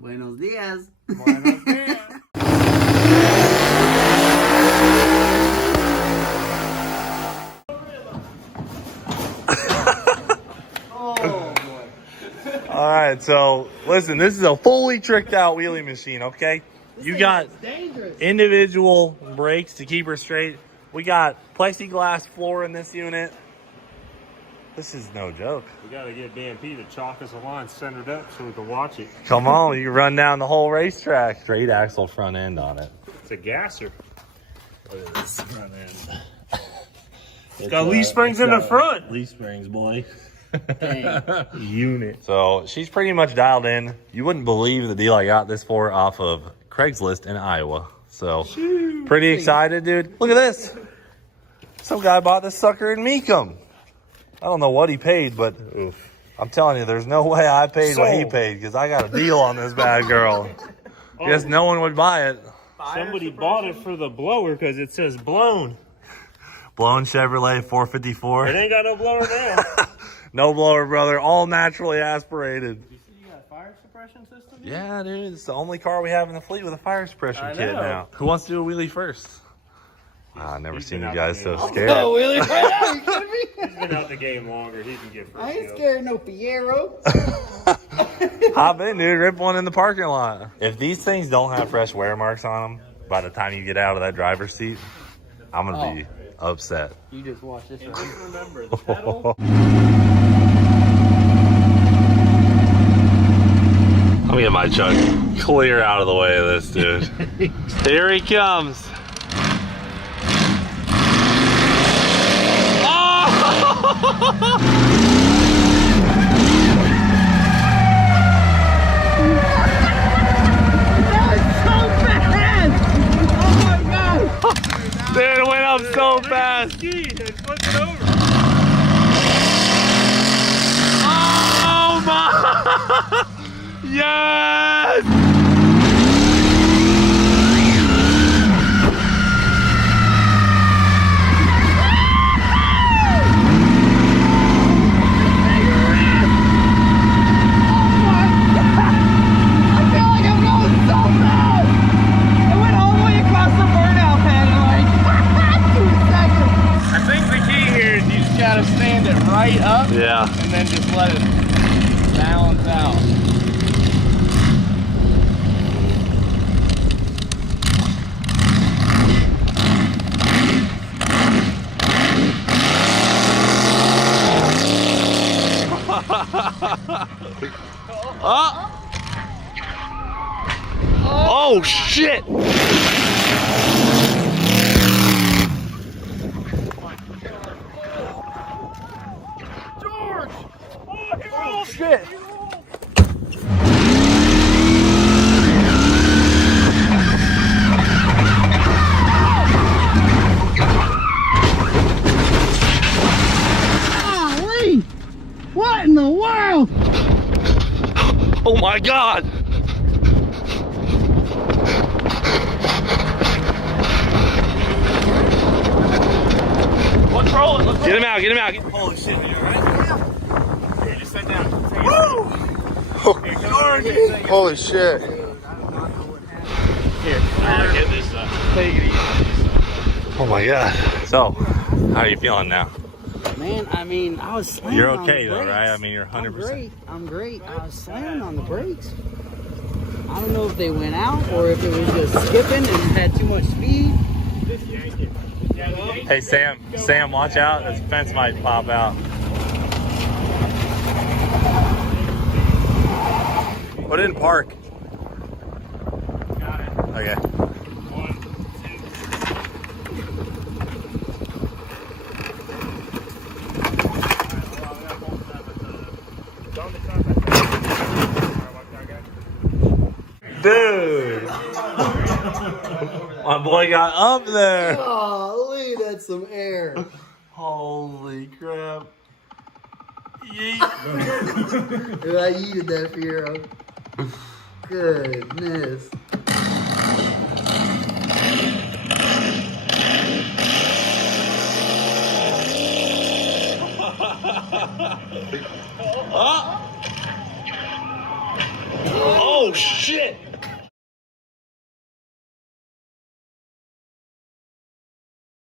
Buenos días. Buenos días. Oh boy. All right, so listen, this is a fully tricked out wheelie machine, okay? You got individual brakes to keep her straight. We got plexiglass floor in this unit. This is no joke. We gotta get BMP to chalk us a line centered up so we can watch it. Come on, you can run down the whole racetrack. Straight axle front end on it. It's a gasser. Look at this front end. It's got leaf springs in the front. Leaf springs, boy. Dang. Unit. So she's pretty much dialed in. You wouldn't believe the deal I got this for off of Craigslist in Iowa. So pretty excited, dude. Look at this. Some guy bought this sucker in Mecum. I don't know what he paid, but oof, I'm telling you, there's no way I paid what he paid because I got a deal on this bad girl. Guess no one would buy it. Somebody bought it for the blower because it says blown. Blown Chevrolet 454. It ain't got no blower now. No blower, brother. All naturally aspirated. You see you got a fire suppression system? Yeah, dude. It's the only car we have in the fleet with a fire suppression kit now. Who wants to do a wheelie first? I've never seen you guys so scared. Oh, really? Right now? Are you kidding me? He's been out the game longer. He can get first. I ain't scared of no Fiero. Hop in, dude. Rip one in the parking lot. If these things don't have fresh wear marks on them by the time you get out of that driver's seat, I'm going to be upset. You just watch this And right just remember, the pedal. Let me get my truck clear out of the way of this, dude. Here he comes. Dude, it went up so fast. Oh my! Yes! Stand it right up, Yeah. and then just let it balance out. Oh shit! Oh shit! Golly! What in the world? Oh my god! Let's roll it. Let's roll Get him out, get him out. Holy shit, are you alright? Here, just sit down. Woo! Here, come here. Holy shit. Here, get this stuff. Take it easy. Oh my god. So, how are you feeling now? Man, I mean, I was slamming You're on the okay though, brakes. right? I mean, you're 100%. I'm great. I was slamming on the brakes. I don't know if they went out or if it was just skipping and had too much speed. Hey Sam, watch out. This fence might pop out. Put it in park. Got it. Okay. 1, 2. Dude. My boy got up there. Golly, that's some air. Holy crap. Yeet. Dude, I yeeted that Fiero. Goodness. Oh Oh shit!